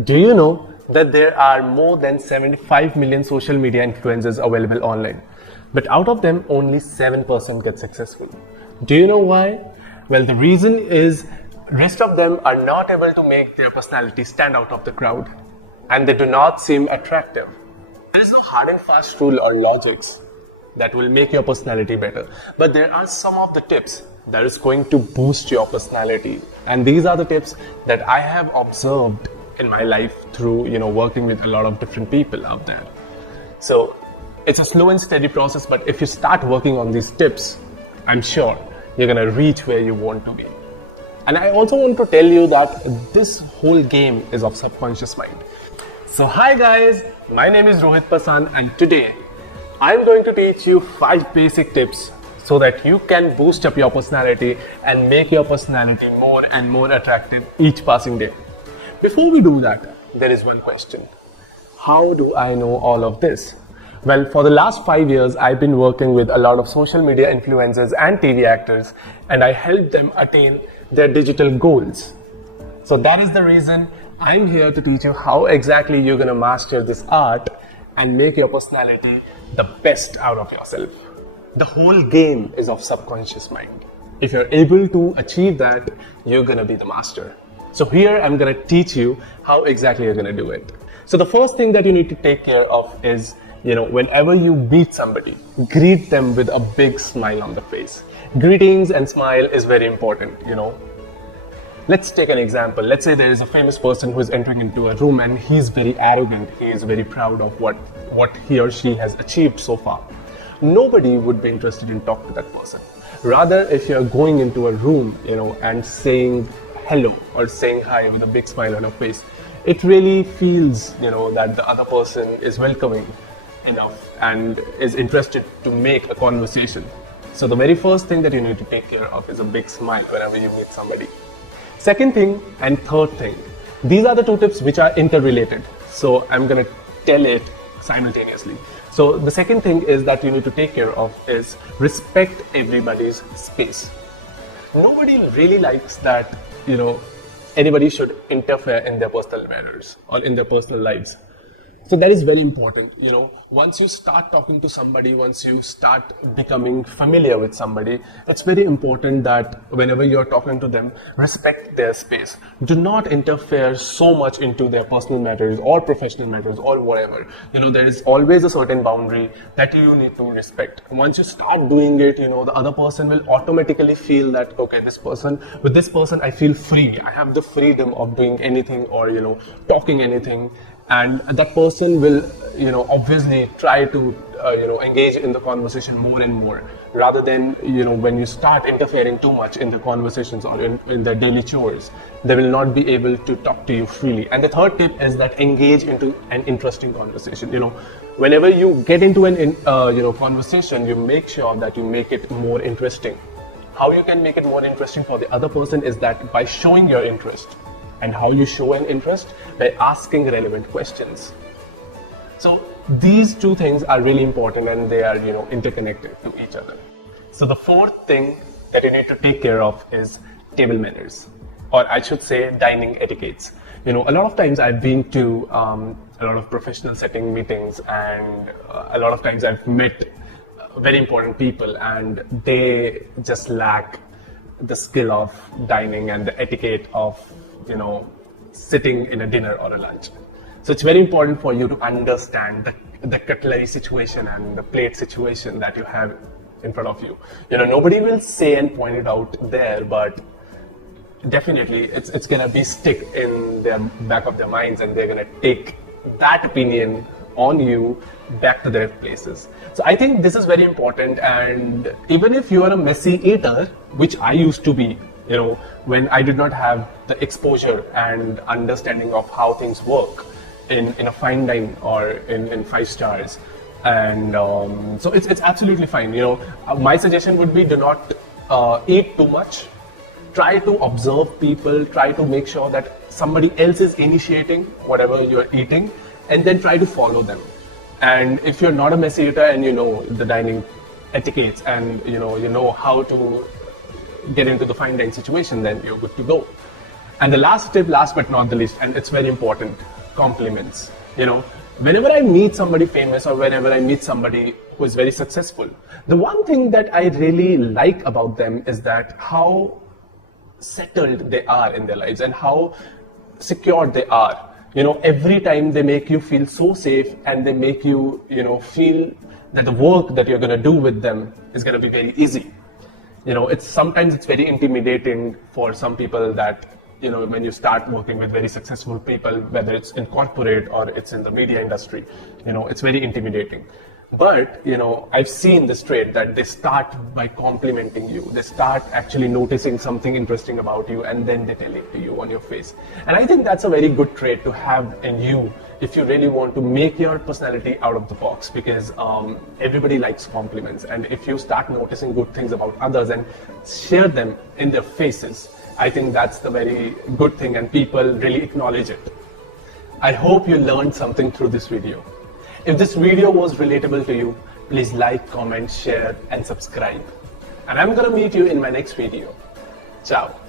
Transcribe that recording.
Do you know that there are more than 75 million social media influencers available online? But out of them, only 7% get successful. Do you know why? Well, the reason is rest of them are not able to make their personality stand out of the crowd, and they do not seem attractive. There is no hard and fast rule or logics that will make your personality better, but there are some of the tips that is going to boost your personality, and these are the tips that I have observed in my life through working with a lot of different people out there. So it's a slow and steady process, but if you start working on these tips, I'm sure you're gonna reach where you want to be. And I also want to tell you that this whole game is of subconscious mind. So hi guys, my name is Rohit Pasan, and today I'm going to teach you 5 basic tips so that you can boost up your personality and make your personality more and more attractive each passing day. Before we do that, there is one question. How do I know all of this? Well, for the last 5 years, I've been working with a lot of social media influencers and TV actors, and I help them attain their digital goals. So that is the reason I'm here to teach you how exactly you're going to master this art and make your personality the best out of yourself. The whole game is of subconscious mind. If you're able to achieve that, you're going to be the master. So here I'm going to teach you how exactly you're going to do it. So the first thing that you need to take care of is, whenever you meet somebody, greet them with a big smile on the face. Greetings and smile is very important, Let's take an example. Let's say there is a famous person who is entering into a room and he's very arrogant. He is very proud of what he or she has achieved so far. Nobody would be interested in talking to that person. Rather, if you're going into a room, and saying hello or saying hi with a big smile on your face, it really feels, that the other person is welcoming enough and is interested to make a conversation. So the very first thing that you need to take care of is a big smile whenever you meet somebody. Second thing and third thing, these are the 2 tips which are interrelated. So I'm going to tell it simultaneously. So the second thing is that you need to take care of is respect everybody's space. Nobody really likes that, anybody should interfere in their personal matters or in their personal lives. So that is very important. Once you start talking to somebody, once you start becoming familiar with somebody, it's very important that whenever you're talking to them, respect their space. Do not interfere so much into their personal matters or professional matters or whatever. There is always a certain boundary that you need to respect. Once you start doing it, the other person will automatically feel that, okay, with this person, I feel free. I have the freedom of doing anything or, talking anything. And that person will, obviously try to, engage in the conversation more and more, rather than, when you start interfering too much in the conversations or in their daily chores, they will not be able to talk to you freely. And the third tip is that engage into an interesting conversation. Whenever you get into an, conversation, you make sure that you make it more interesting. How you can make it more interesting for the other person is that by showing your interest. And how you show an interest? By asking relevant questions. So these 2 things are really important, and they are interconnected to each other. So the fourth thing that you need to take care of is table manners, or I should say dining etiquettes. A lot of times I've been to a lot of professional setting meetings, and a lot of times I've met very important people, and they just lack the skill of dining and the etiquette of sitting in a dinner or a lunch. So it's very important for you to understand the cutlery situation and the plate situation that you have in front of you. Nobody will say and point it out there, but definitely it's gonna be stick in their back of their minds, and they're gonna take that opinion on you back to their places. So I think this is very important, and even if you are a messy eater, which I used to be, when I did not have the exposure and understanding of how things work in a fine dine or in 5 stars. And so it's absolutely fine. My suggestion would be, do not eat too much. Try to observe people, try to make sure that somebody else is initiating whatever you're eating, and then try to follow them. And if you're not a messy eater and the dining etiquettes and you know how to get into the fine dine situation, then you're good to go. And the last tip, last but not the least, and it's very important, compliments. Whenever I meet somebody famous or whenever I meet somebody who is very successful, the one thing that I really like about them is that how settled they are in their lives and how secure they are. Every time they make you feel so safe, and they make you, feel that the work that you're going to do with them is going to be very easy. Sometimes it's very intimidating for some people that, when you start working with very successful people, whether it's in corporate or it's in the media industry, it's very intimidating. But, I've seen this trait that they start by complimenting you. They start actually noticing something interesting about you, and then they tell it to you on your face. And I think that's a very good trait to have in you if you really want to make your personality out of the box, because everybody likes compliments. And if you start noticing good things about others and share them in their faces, I think that's the very good thing, and people really acknowledge it. I hope you learned something through this video. If this video was relatable to you, please like, comment, share, and subscribe. And I'm gonna meet you in my next video. Ciao.